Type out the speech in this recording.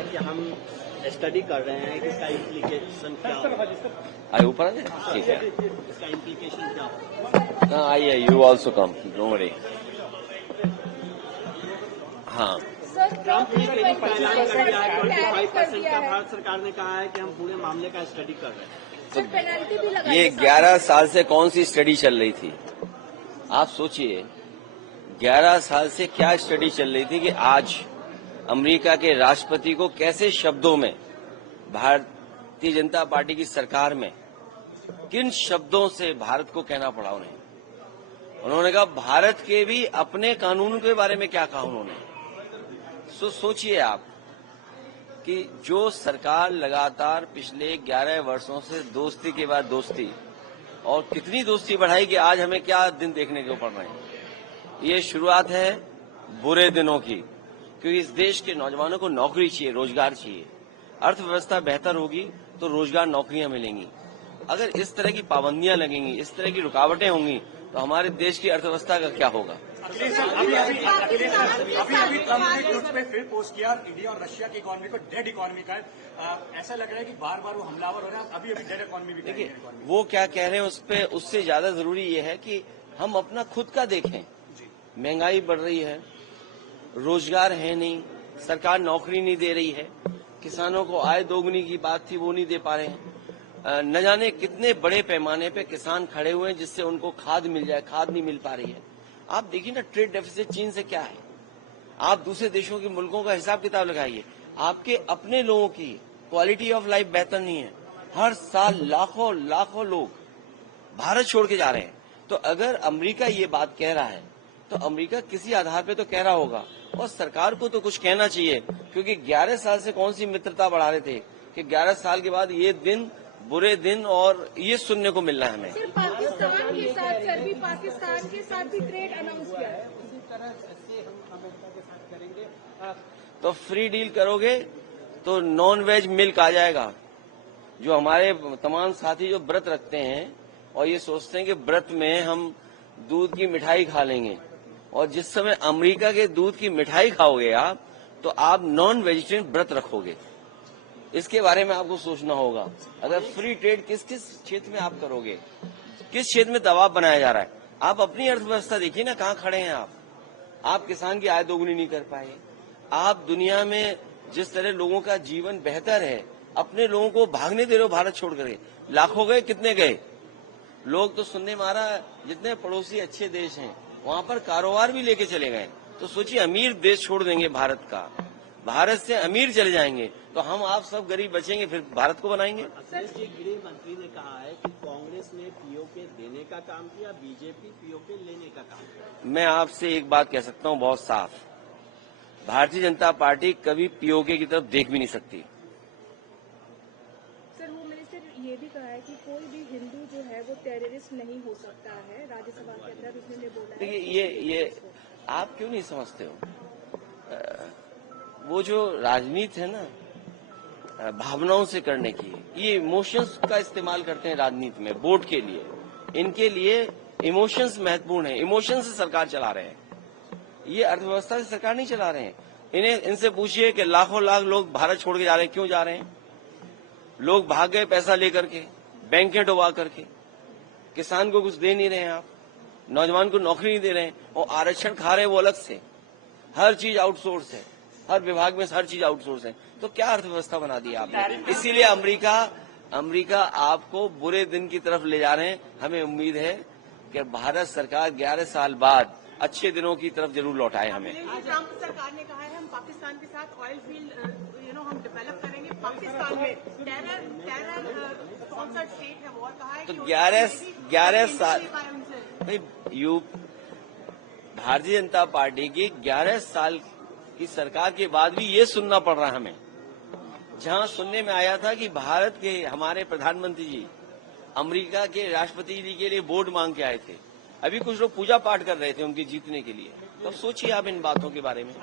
है कि हम स्टडी कर रहे हैं कि इसका इम्प्लीकेशन क्या होगा। आइए ऊपर आ जाए, ठीक है। इसका इम्प्लीकेशन क्या होगा। हाँ आइए, you also come, don't worry. हाँ ट्रम्प ने कई ऐलान कर दिया है, 25% का भारत सरकार ने कहा है कि हम पूरे मामले का स्टडी कर रहे हैं। ये 11 साल से कौन सी स्टडी चल रही थी? आप सोचिए, 11 साल से क्या स्टडी चल रही थी कि आज अमेरिका के राष्ट्रपति को कैसे शब्दों में भारतीय जनता पार्टी की सरकार में किन शब्दों से भारत को कहना पड़ा उन्हें। उन्होंने कहा भारत के भी अपने कानून के बारे में क्या कहा उन्होंने। सोचिए आप कि जो सरकार लगातार पिछले 11 वर्षों से दोस्ती के बाद दोस्ती और कितनी दोस्ती बढ़ाई कि आज हमें क्या दिन देखने को पड़ रहे हैं। ये शुरुआत है बुरे दिनों की, क्योंकि इस देश के नौजवानों को नौकरी चाहिए, रोजगार चाहिए। अर्थव्यवस्था बेहतर होगी तो रोजगार, नौकरियां मिलेंगी। अगर इस तरह की पाबंदियां लगेंगी, इस तरह की रुकावटें होंगी तो हमारे देश की अर्थव्यवस्था का क्या होगा। अभी ट्रम्प ने ट्वीट पे फिर पोस्ट किया, इंडिया और रशिया की इकोनॉमी को डेड इकोनॉमी का ऐसा लग रहा है कि बार बार वो हमलावर हो रहे हैं। अभी डेड इकोनॉमी भी देखिए वो क्या कह रहे हैं उस पे, उससे ज्यादा जरूरी ये है कि हम अपना खुद का देखें। महंगाई बढ़ रही है, रोजगार है नहीं, सरकार नौकरी नहीं दे रही है, किसानों को आय दोगुनी की बात थी वो नहीं दे पा रहे हैं। न जाने कितने बड़े पैमाने पे किसान खड़े हुए हैं जिससे उनको खाद मिल जाए, खाद नहीं मिल पा रही है। आप देखिए ना, ट्रेड डेफिसिट चीन से क्या है। आप दूसरे देशों के मुल्कों का हिसाब किताब लगाइए, आपके अपने लोगों की क्वालिटी ऑफ लाइफ बेहतर नहीं है। हर साल लाखों लाखों लोग भारत छोड़ के जा रहे हैं। तो अगर अमेरिका ये बात कह रहा है तो अमेरिका किसी आधार पे तो कह रहा होगा, और सरकार को तो कुछ कहना चाहिए, क्योंकि 11 साल से कौन सी मित्रता बढ़ा रहे थे कि 11 साल के बाद ये दिन, बुरे दिन, और ये सुनने को मिल रहा है हमें। सिर्फ पाकिस्तान के साथ, सर भी पाकिस्तान के साथ भी ट्रेड अनाउंस किया है। इसी तरह से हम अमेरिका के साथ करेंगे। तो फ्री डील करोगे तो नॉन वेज मिल्क आ जाएगा। जो हमारे तमाम साथी जो व्रत रखते हैं और ये सोचते हैं कि व्रत में हम दूध की मिठाई खा लेंगे, और जिस समय अमेरिका के दूध की मिठाई खाओगे आप, तो आप नॉन वेजिटेरियन व्रत रखोगे। इसके बारे में आपको सोचना होगा। अगर फ्री ट्रेड किस किस क्षेत्र में आप करोगे, किस क्षेत्र में दबाव बनाया जा रहा है। आप अपनी अर्थव्यवस्था देखिए ना, कहाँ खड़े हैं आप किसान की आय दोगुनी नहीं कर पाए। आप दुनिया में जिस तरह लोगों का जीवन बेहतर है, अपने लोगों को भागने दे रहे हो भारत छोड़ कर। लाखों गए, कितने गए लोग तो सुनने में आ रहा है, जितने पड़ोसी अच्छे देश हैं वहां पर कारोबार भी लेके चले गए। तो सोचिए, अमीर देश छोड़ देंगे भारत का, भारत से अमीर चले जाएंगे, तो हम आप सब गरीब बचेंगे, फिर भारत को बनाएंगे। अखिलेश जी, गृह मंत्री ने कहा है कि कांग्रेस ने पीओके देने का काम किया, बीजेपी पीओके लेने का काम किया। मैं आपसे एक बात कह सकता हूं बहुत साफ, भारतीय जनता पार्टी कभी पीओके की तरफ देख भी नहीं सकती। सर, होम मिनिस्टर ये भी कहा है कि कोई भी हिंदू जो है वो टेररिस्ट नहीं हो सकता है। राज्यसभा के अंदर उसने बोला है। देखिए ये आप क्यों नहीं समझते हो? वो जो राजनीति है ना, भावनाओं से करने की, ये इमोशंस का इस्तेमाल करते हैं राजनीति में वोट के लिए। इनके लिए इमोशंस महत्वपूर्ण है, इमोशंस से सरकार चला रहे हैं। ये अर्थव्यवस्था से सरकार नहीं चला रहे हैं। इनसे पूछिए कि लाखों लाख लोग भारत छोड़ के जा रहे हैं, क्यों जा रहे हैं? लोग भाग गए पैसा लेकर के, बैंकें डुबा करके। किसान को कुछ दे नहीं रहे हैं आप, नौजवान को नौकरी नहीं दे रहे हैं, और आरक्षण खा रहे हैं वो अलग से। हर चीज आउटसोर्स है, हर विभाग में हर चीज आउटसोर्स है। तो क्या अर्थव्यवस्था बना दी आपने? इसीलिए अमेरिका आपको बुरे दिन की तरफ ले जा रहे हैं। हमें उम्मीद है कि भारत सरकार 11 साल बाद अच्छे दिनों की तरफ जरूर लौटाए हमें। ट्रम्प सरकार ने कहा है हम पाकिस्तान के साथ ऑयल फील्ड हम डेवलप करेंगे। पाकिस्तान में टेरर स्पॉन्सर्ड स्टेट है, वो कहा है तो 11 साल भाई, भारतीय जनता पार्टी की 11 साल की सरकार के बाद भी ये सुनना पड़ रहा है हमें। जहां सुनने में आया था कि भारत के हमारे प्रधानमंत्री जी अमेरिका के राष्ट्रपति जी के लिए वोट मांग के आए थे, अभी कुछ लोग पूजा पाठ कर रहे थे उनके जीतने के लिए। तो सोचिए आप इन बातों के बारे में।